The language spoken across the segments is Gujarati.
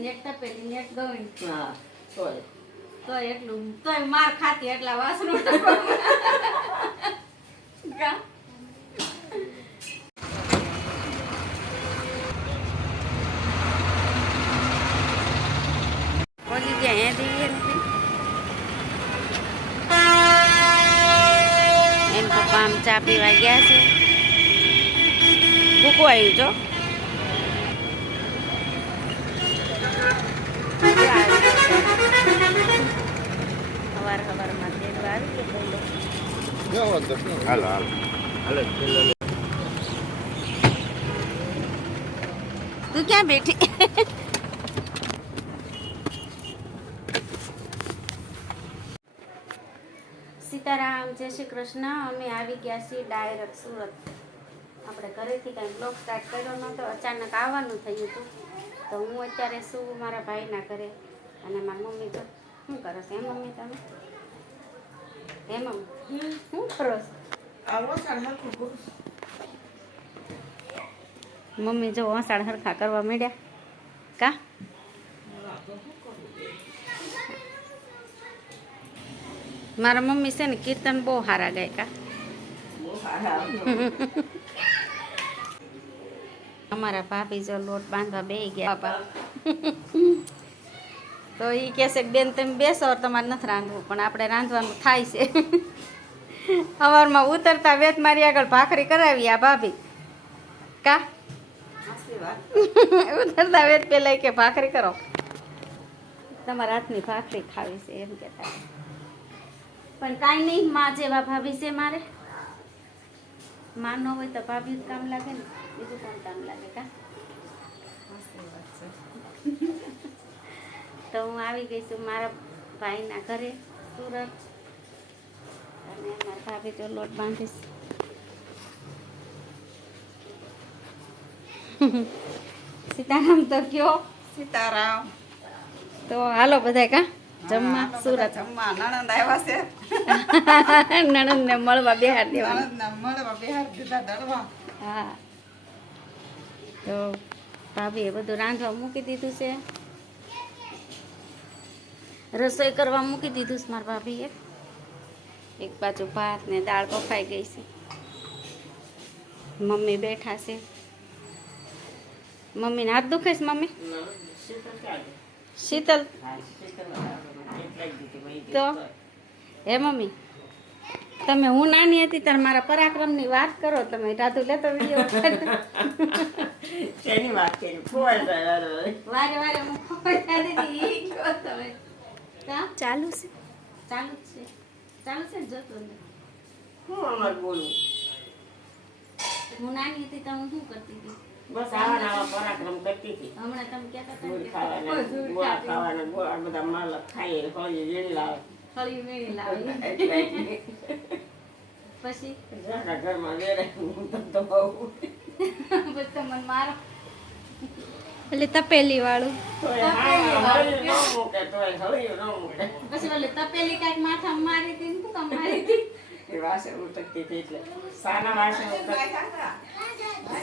ને એક તપેલી ને એક ગવણી હા તોય. તો એટલું તોય માર ખાતી એટલા વાસણો કા પહોંચી ગયા એ દીએ એન? પપ્પા આમ ચા પીવા ગયા છે. ભૂકો આવ્યું છો સવાર સવારમાં તેડવા આવી ગયો પહેલો હાલો હાલો. હાલો તું ક્યાં બેઠી? સીતારામ જય શ્રી કૃષ્ણ. અમે આવી ગયા છીએ ડાયરેક્ટ સુરત. આપણે ઘરેથી કાંઈ બ્લોગ સ્ટાર્ટ કર્યો નહોતો. અચાનક આવવાનું થયું હતું. તો હું અત્યારે શું મારા ભાઈના ઘરે અને મારી મમ્મી તો શું કરો છો? એમ મમ્મી તમે એમ મમ્મી શું કરો છો? મમ્મી જો હસાડ હરખા કરવા માંડ્યા. કા? મારા મમ્મી છે ને કીર્તન બહુ સારા ગાય કા. અમારા ભાભી જો લોટ બાંધવા બે ગયા. બાપા. તો એ કહેશે કે બેન, તમે બેસો, તમારે નથી રાંધવું, પણ આપણે રાંધવાનું થાય છે. સવારમાં ઉતરતા વેત મારી આગળ ભાખરી કરાવી, આ ભાભી, કા? ઉતરતા વેત પેલા કે ભાખરી કરો. તમારા હાથની ભાખરી ખાવી છે, એમ કહેતા પણ કાંઈ નહીં, માં જેવા ભાભી છે મારે. માં ન હોય તો ભાભી જ કામ લાગે ને, બીજું કોણ કામ લાગે, કા? તો હું આવી ગઈ છું મારા ભાઈના ઘરે સુરત. અને મારા ભાભી તો લોટ બાંધીશ. સીતારામ તો કયો? સીતારામ. તો હાલો બધા કા? જમવા સુરત. જમવા. નણંદ આવ્યા છે. નણંદ ને મળવા બેહાર નણંદ ને મળવા બેહાર દીધા દળવા. હા. તો ભાભીએ બધું રાંધવા મૂકી દીધું છે. રસોઈ કરવા મૂકી દીધું છે મારા ભાભીએ. એક બાજુ ભાત ને દાળ બફાઈ ગઈ છે. મમ્મી બેઠા છે. મમ્મીને હાથ દુખે છે મમ્મી? શીતલ? તો? હે મમ્મી? તમે હું નાની હતી ત્યારે મારા પરાક્રમની વાત કરો તમે રાધુ લેતો વીડિયો વાત કરી? વારે વારે હું ચાલુ છે. ચાલુ છે. ચાલુ છે જતો હું અમાર બોલું? હું નાની હતી તો હું શું કરતી હતી? બસ આવા નવા પરાક્રમ કરતી હતી. હમણાં તમે કહેતા હતા કે ખાવાના ગોળા ખાવાના ગોળા બધા માલ ખાઈએ હળી વેણી લાવે. ફળી વેણી લાવે. પછી? ઘરમાં વેરાય હું તો બહુ પછી મને મારો એટલે તપેલી વાળું પછી ઓલી તપેલી કાંઈક મારી. હતી ને મારી હતી વાસણ ઉટકતી હતી એટલે સાના વાસણ ઉટકતા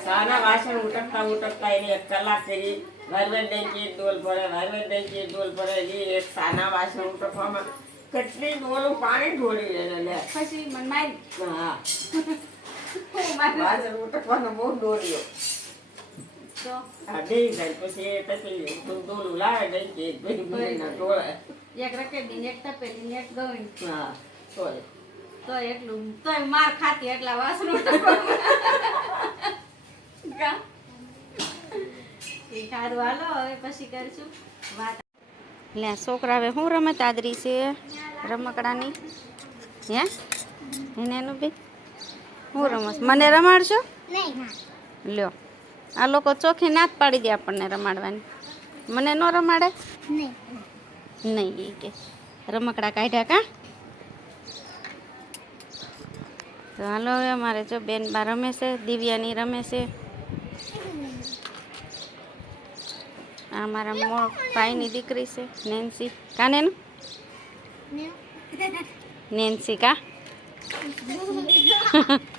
સાના વાસણ ઉટકતા ઉટકતા એની એક કલાક કરી વારવાર ડેંકી ડોલ ભરે વારવાર ડેંકી ડોલ ભરે એ એક સાના વાસણ ઉટકવામાં કેટલી ડોલું પાણી ઢોળી લે લે પછી મનમાં હા. વાસણ ઉટકવાનો બહુ ડોલ્યો આ બે જાય પછી એ પછી ડોલું લાવે ડેંકી બે ભરીને ડોળે એક રકેબી ને એક તપેલી ને એક ગવણી હા તોય. તો એટલું તોય માર ખાતી એટલા વાસણો કા? સારું હાલો હવે પછી કરીશું. વાત. એટલે છોકરા હવે શું રમત આદરી છે? રમકડાની? હે? એને એનું બી હું રમસ મને રમાડશો? લ્યો. આ લોકો ચોખ્ખી ના જ પાડી દે આપણને રમાડવાની. મને ન રમાડે? નહીં. એ કે. રમકડા કાઢ્યા કા? તો હાલો હવે અમારે જો બેન બા રમે છે દિવ્યાની રમે છે. આ મારા મો ભાઈની દીકરી છે નેન્સી. કા નેનું. નેન્સી કા?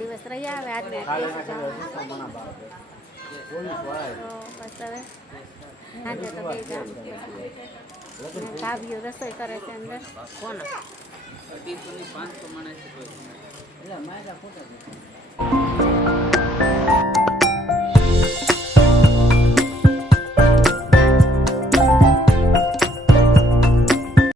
દિવસ રહી આવે આજના દિવસ રહ્યા આવે. આજે તો બસ હવે સાંજે તો બે પછી ભાભીઓ રસોઈ કરે છે અંદર. કોણ? એટલે માયકા ખોટા છે.